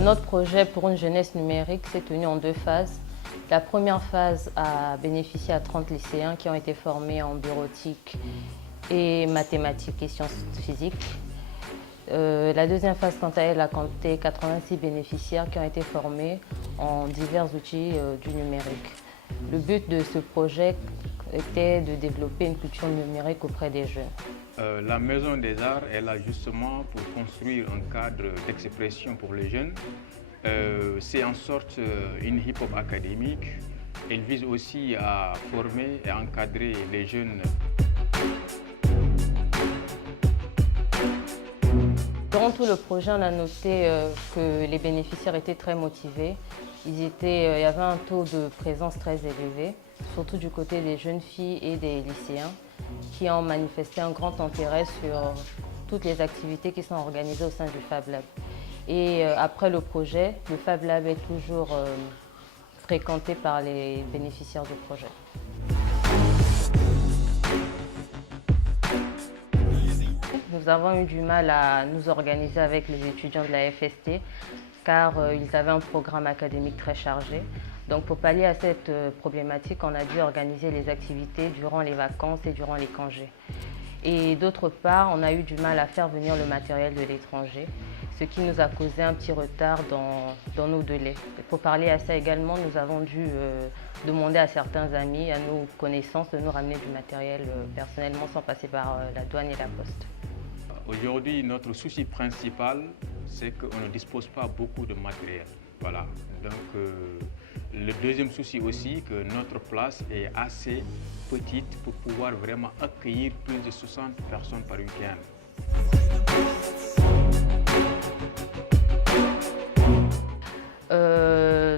Notre projet pour une jeunesse numérique s'est tenu en deux phases. La première phase a bénéficié à 30 lycéens qui ont été formés en bureautique et mathématiques et sciences physiques. La deuxième phase, quant à elle, a compté 86 bénéficiaires qui ont été formés en divers outils du numérique. Le but de ce projet était de développer une culture numérique auprès des jeunes. La Maison des Arts est là justement pour construire un cadre d'expression pour les jeunes. C'est en sorte une hip-hop académique. Elle vise aussi à former et encadrer les jeunes. Durant tout le projet, on a noté que les bénéficiaires étaient très motivés. Il y avait un taux de présence très élevé, surtout du côté des jeunes filles et des lycéens, qui ont manifesté un grand intérêt sur toutes les activités qui sont organisées au sein du Fab Lab. Et après le projet, le Fab Lab est toujours fréquenté par les bénéficiaires du projet. Nous avons eu du mal à nous organiser avec les étudiants de la FST car ils avaient un programme académique très chargé. Donc pour pallier à cette problématique, on a dû organiser les activités durant les vacances et durant les congés. Et d'autre part, on a eu du mal à faire venir le matériel de l'étranger, ce qui nous a causé un petit retard dans nos délais. Et pour parler à ça également, nous avons dû demander à certains amis, à nos connaissances, de nous ramener du matériel personnellement sans passer par la douane et la poste. Aujourd'hui, notre souci principal, c'est qu'on ne dispose pas beaucoup de matériel. Voilà. Donc, le deuxième souci aussi, que notre place est assez petite pour pouvoir vraiment accueillir plus de 60 personnes par week-end.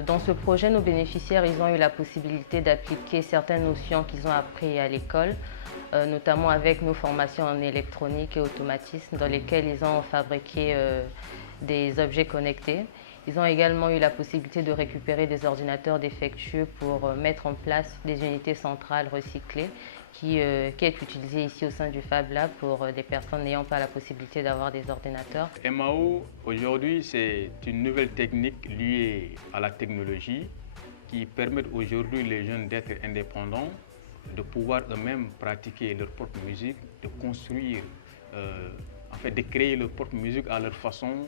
Dans ce projet, nos bénéficiaires ils ont eu la possibilité d'appliquer certaines notions qu'ils ont apprises à l'école, notamment avec nos formations en électronique et automatisme dans lesquelles ils ont fabriqué des objets connectés. Ils ont également eu la possibilité de récupérer des ordinateurs défectueux pour mettre en place des unités centrales recyclées qui est utilisée ici au sein du Fab Lab pour des personnes n'ayant pas la possibilité d'avoir des ordinateurs. MAO, aujourd'hui, c'est une nouvelle technique liée à la technologie qui permet aujourd'hui les jeunes d'être indépendants, de pouvoir eux-mêmes pratiquer leur propre musique, de construire, en fait, de créer leur propre musique à leur façon.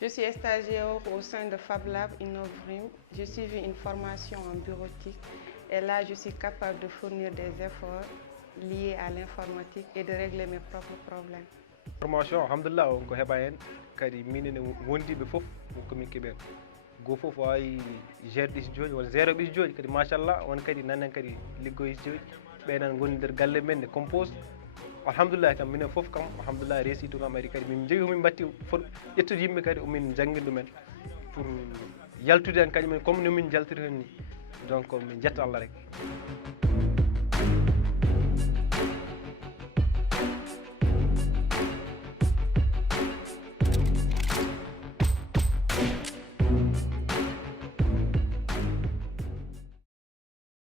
Je suis stagiaire au sein de Fab Lab Innovrim. J'ai suivi une formation en bureautique et là je suis capable de fournir des efforts liés à l'informatique et de régler mes propres problèmes. Formation, alhamdulillah, on ko heɓa hen kadi minen wondiɓe foof komin keeɓen go foof wawi gére ɗis joni won zéro ɓis joni kadi machallah on kadi nanen kadi liggoyis joni ɓenan goni nder galle men ne compose alhamdulillah kam minen foof kam alhamdulillah réussite kam ari kadi min jogui homin batti ƴettude yimɓe kadi omin jangguin ɗumen pour yaltude en kadi men comme nomin jaltiri hen ni donc min jetta Allah rek.